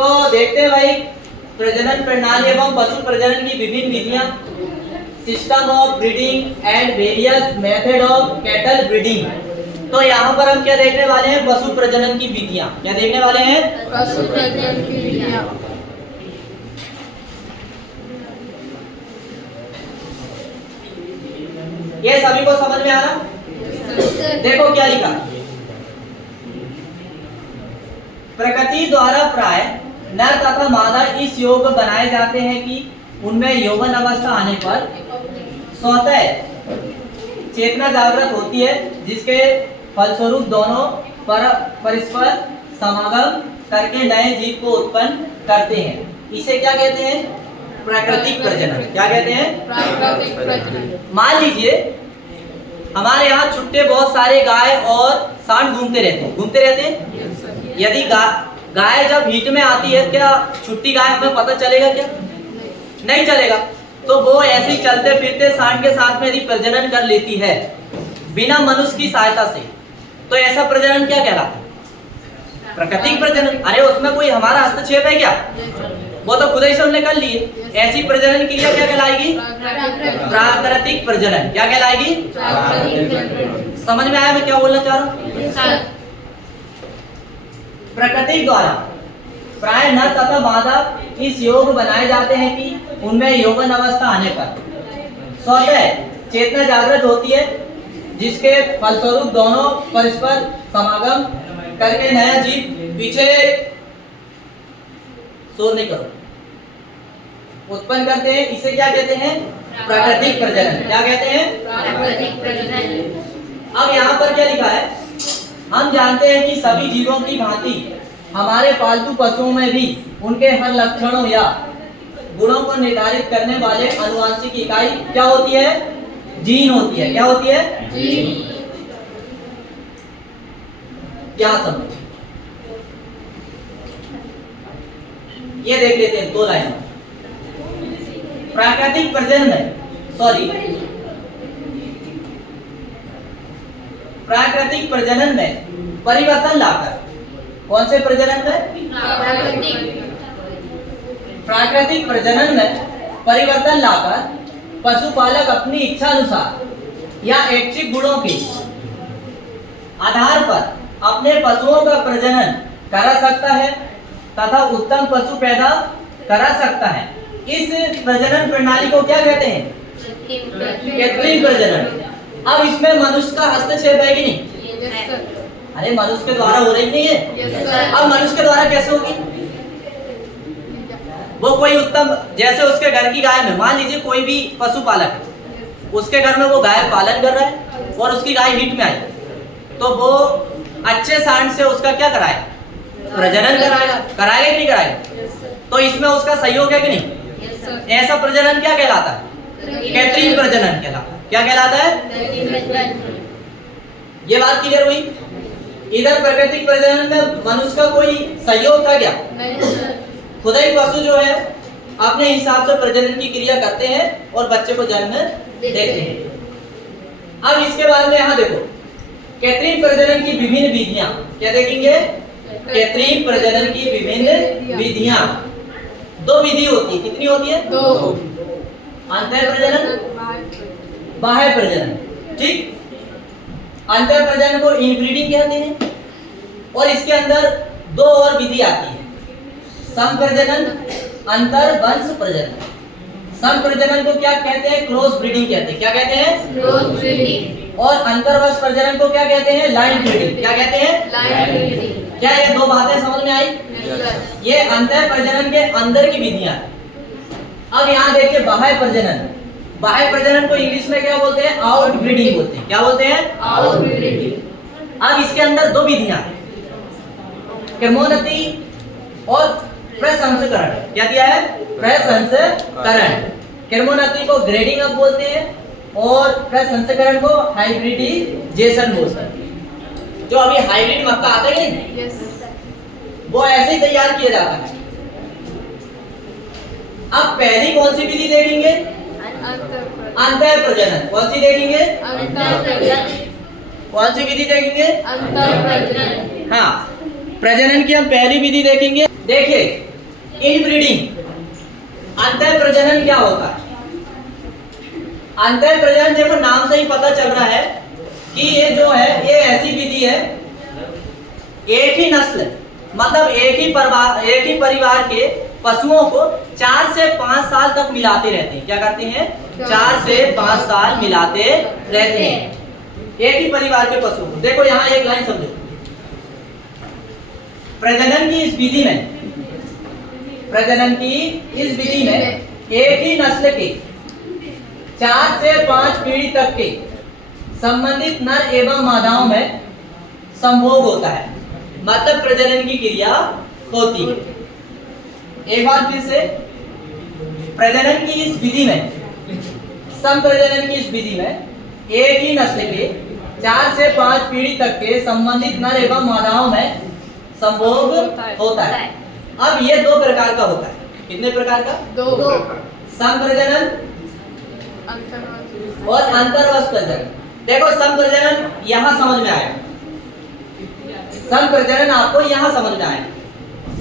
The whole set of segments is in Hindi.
तो देखते हैं भाई प्रजनन प्रणाली एवं पशु प्रजनन की विभिन्न विधियां, system of breeding and various method of cattle breeding. तो यहाँ पर हम क्या देखने वाले हैं? पशु प्रजनन की विधियां। क्या देखने वाले हैं? पशु प्रजनन की विधियां। ये सभी को समझ में आ रहा? देखो क्या लिखा, प्रकृति द्वारा प्राय नर तथा मादा इस योग बनाए जाते हैं कि उनमें यौवन अवस्था आने पर स्वतः चेतना जागृत होती है, जिसके फलस्वरूप दोनों परस्पर समागम करके नए जीव को उत्पन्न करते हैं। इसे क्या कहते हैं? प्राकृतिक प्रजनन। क्या कहते हैं? प्राकृतिक प्रजनन। मान लीजिए हमारे यहाँ छुट्टे बहुत सारे गाय और सांड घूमते रहते हैं। यदि गाय जब हीट में आती है, क्या छुट्टी गाय हमें पता चलेगा? क्या नहीं चलेगा। तो वो ऐसे ही चलते फिरते सांड के साथ में यदि प्रजनन कर लेती है बिना मनुष्य की सहायता से, तो ऐसा प्रजनन क्या कहलाता है? प्राकृतिक प्रजनन। अरे उसमें कोई हमारा हस्तक्षेप है क्या? वो तो खुद ही से हमने कर लिए। ऐसी प्रजनन क्रिया क्या कहलाएगी? प्राकृतिक प्रजनन। क्या कहलाएगी? समझ में आया मैं क्या बोलना चाह रहा हूँ? प्रकृति द्वारा प्राय नर तथा मादा इस योग बनाए जाते हैं कि उनमें यौवन अवस्था आने पर स्वतः चेतना जागृत होती है, जिसके फलस्वरूप दोनों परस्पर समागम करके नया जीव, पीछे शोर नहीं करो, उत्पन्न करते हैं। इसे क्या कहते हैं? प्राकृतिक प्रजनन। क्या कहते हैं? प्राकृतिक प्रजनन। अब यहाँ पर क्या लिखा है? हम जानते हैं कि सभी जीवों की भांति हमारे पालतू पशुओं में भी उनके हर लक्षणों या गुणों को निर्धारित करने वाले आनुवंशिक इकाई क्या होती है? जीन होती है। क्या होती है? जीन। क्या समझ? ये देख लेते हैं दो लाइन। प्राकृतिक प्रजनन में प्राकृतिक प्रजनन में परिवर्तन लाकर, कौन से प्रजनन में? प्राकृतिक प्रजनन में परिवर्तन लाकर पशुपालक अपनी इच्छा अनुसार या ऐच्छिक गुणों के आधार पर अपने पशुओं का प्रजनन करा सकता है तथा उत्तम पशु पैदा करा सकता है। इस प्रजनन प्रणाली को क्या कहते हैं? कृत्रिम प्रजनन। अब इसमें मनुष्य का हस्तक्षेप है कि नहीं? अरे मनुष्य के द्वारा हो रही नहीं है। अब मनुष्य के द्वारा कैसे होगी? वो कोई उत्तम, जैसे उसके घर की गाय में, मान लीजिए कोई भी पशुपालक है, उसके घर में वो गाय पालन कर रहा है और उसकी गाय हीट में आई, तो वो अच्छे सांड से उसका क्या कराए? प्रजनन कराएगा। कराएगा कि नहीं कराएगा? तो इसमें उसका सहयोग है कि नहीं? ऐसा प्रजनन क्या कहलाता है? कृत्रिम प्रजनन कहलाता है। क्या कहलाता है? ये बात क्लियर हुई? इधर प्राकृतिक प्रजनन में मनुष्य का कोई सहयोग था क्या? खुद ही पशु जो है अपने हिसाब से प्रजनन की क्रिया करते हैं और बच्चे को जन्म देते हैं। अब इसके बाद में यहाँ देखो, कृत्रिम प्रजनन की विभिन्न विधियां। क्या देखेंगे? कृत्रिम प्रजनन की विभिन्न विधियां। दो विधि होती है। कितनी होती है? दो। अंतः प्रजनन, बाह्य प्रजनन। ठीक, अंतः प्रजनन को इनब्रीडिंग कहते हैं और इसके अंदर दो और विधि आती है, संप्रजनन, अंतर्वंश प्रजनन। संप्रजनन को क्या कहते हैं? क्रॉस ब्रीडिंग कहते हैं। क्या कहते हैं? Cross breeding. और अंतर्वंश प्रजनन को क्या कहते हैं? Line breeding. क्या कहते हैं? Line breeding. क्या ये दो बातें समझ में आई? ये अंतः प्रजनन के अंदर की विधियां। अब यहाँ देखिए बाह्य प्रजनन। बाह्य प्रजनन को इंग्लिश में क्या बोलते हैं? आउट ब्रीडिंग बोलते हैं। क्या बोलते हैं? Out breeding. अब इसके अंदर दो विधियां, क्रमोन्नति और प्रसंस्करण। क्या दिया है? प्रसंस्करण। क्रमोन्नति को ग्रेडिंग अप बोलते हैं और प्रसंस्करण को हाइब्रिडाइजेशन बोलते हैं। जो अभी हाइब्रिड मक्का आता है नहीं, वो ऐसे ही तैयार किया जाता है। अब पहली कौन सी विधि देखेंगे? अंतः प्रजनन। कौन सी देखेंगे? कौन सी विधि देखेंगे? अंतः प्रजनन। हाँ, प्रजनन की हम पहली विधि देखेंगे। देखिए इनब्रीडिंग, अंतः प्रजनन क्या होता है? अंतः प्रजनन देखो नाम से ही पता चल रहा है कि ये जो है ये ऐसी विधि है, एक ही नस्ल मतलब एक ही परिवार के पशुओं को 4 से 5 साल तक मिलाते रहते हैं। क्या करते हैं? 4 से 5 साल मिलाते रहते हैं एक ही परिवार के पशुओं को। देखो यहाँ एक लाइन समझो, प्रजनन की इस विधि में एक ही नस्ल के 4 से 5 पीढ़ी तक के संबंधित नर एवं मादाओं में संभोग होता है, मतलब प्रजनन की क्रिया होती है। एक बार फिर से, प्रजनन की इस विधि में, संप्रजनन की इस विधि में एक ही नस्ल के 4 से 5 पीढ़ी तक के संबंधित नर एवं मादाओं में संभोग होता है। अब ये 2 प्रकार का होता है। कितने प्रकार का? 2। संप्रजनन और अंतर्वश प्रजनन। देखो संप्रजनन यहाँ समझ में आया, संप्रजनन आपको यहाँ समझ में आएगा।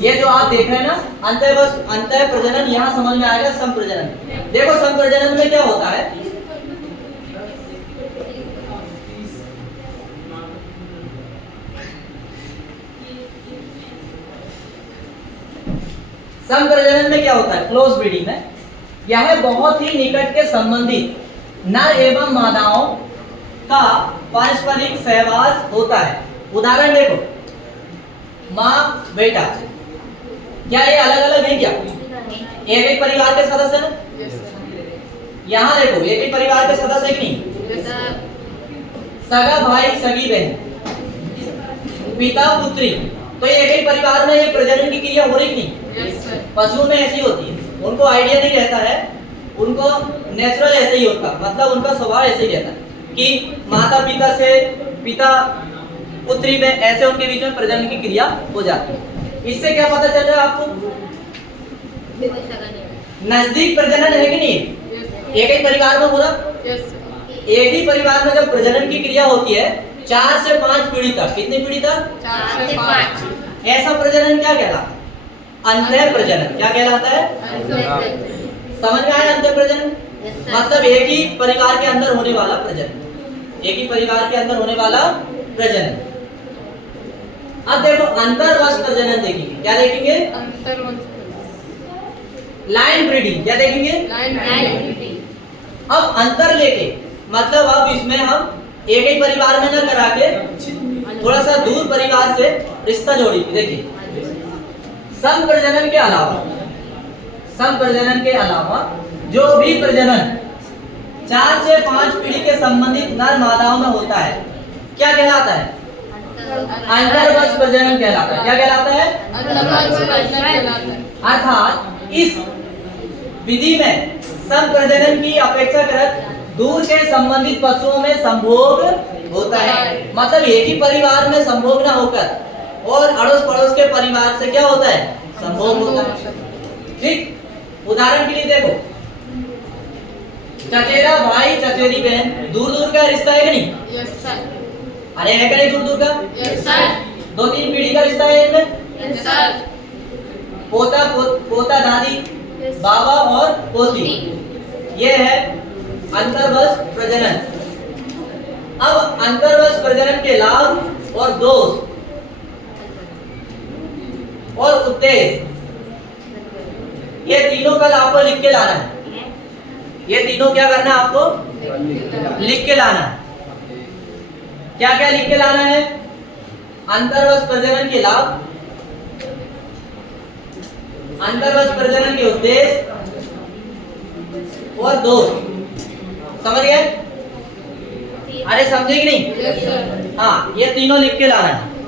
ये जो आप देख रहे हैं ना अंतः प्रजनन, यहाँ समझ में आएगा संप्रजनन। देखो संप्रजनन में क्या होता है, संप्रजनन में क्या होता है? क्लोज ब्रीडिंग में यह बहुत ही निकट के संबंधित नर एवं मादाओं का पारस्परिक सहवास होता है। उदाहरण देखो, माँ बेटा, क्या ये अलग अलग है क्या? एक ही परिवार के सदस्य ना? यहाँ देखो एक ही परिवार के सदस्य कि नहीं? सगा भाई सगी बहन, पिता पुत्री, तो ये एक ही परिवार में ये प्रजनन की क्रिया हो रही नहीं? पशुओं में ऐसी होती है, उनको आइडिया नहीं रहता है, उनको नेचुरल ऐसे ही होता, मतलब उनका स्वभाव ऐसे ही रहता है कि माता पिता से पिता पुत्री में ऐसे उनके बीच में प्रजनन की क्रिया हो जाती है। इससे क्या पता चल रहा है आपको? नजदीक प्रजनन है कि नहीं? एक ही परिवार में हो रहा, एक ही परिवार में जब प्रजनन की क्रिया होती है 4 से 5 पीढ़ी तक, कितनी पीढ़ी तक? 4 से 5। ऐसा प्रजनन क्या कहलाता है? अंतः प्रजनन। क्या कहलाता है? समझ में आया? अंतः प्रजनन मतलब एक ही परिवार के अंदर होने वाला प्रजनन, एक ही परिवार के अंदर होने वाला प्रजनन। अब देखो अंतर्वश प्रजनन देखेंगे। क्या देखेंगे? Line breeding. क्या देखेंगे? अब अंतर लेके, मतलब अब इसमें हम एक ही परिवार में न करा के थोड़ा सा दूर परिवार से रिश्ता जोड़ेंगे। देखिए, संप्रजनन के अलावा जो भी प्रजनन 4 से 5 पीढ़ी के संबंधित नर मादाओं में होता है, क्या कहलाता है? अंतर्वश प्रजनन कहलाता है। क्या कहलाता है? अर्थात इस विधि में संप्रजनन की अपेक्षाकृत दूर के संबंधित पशुओं में संभोग होता है, मतलब एक ही परिवार में संभोग ना होकर और अड़ोस पड़ोस के परिवार से क्या होता है? संभोग होता है। ठीक, उदाहरण के लिए देखो, चचेरा भाई चचेरी बहन, दूर दूर का रिश्ता है कि नहीं? अरे है कि नहीं दूर दूर का? 2-3 पीढ़ी का रिश्ता है इनमें। पोता दादी, बाबा और पोती, ये है अंतर्वश प्रजनन। अब अंतर्वश प्रजनन के लाभ और दोष और उद्देश्य, ये तीनों कल आपको लिख के लाना है। ये तीनों क्या करना है आपको? लिख के लाना है। क्या क्या लिख के लाना है? अंतर्वश प्रजनन के लाभ, अंतर्वश प्रजनन के उद्देश्य और दोष। समझ गए? अरे समझे कि नहीं? हाँ, ये तीनों लिख के लाना है।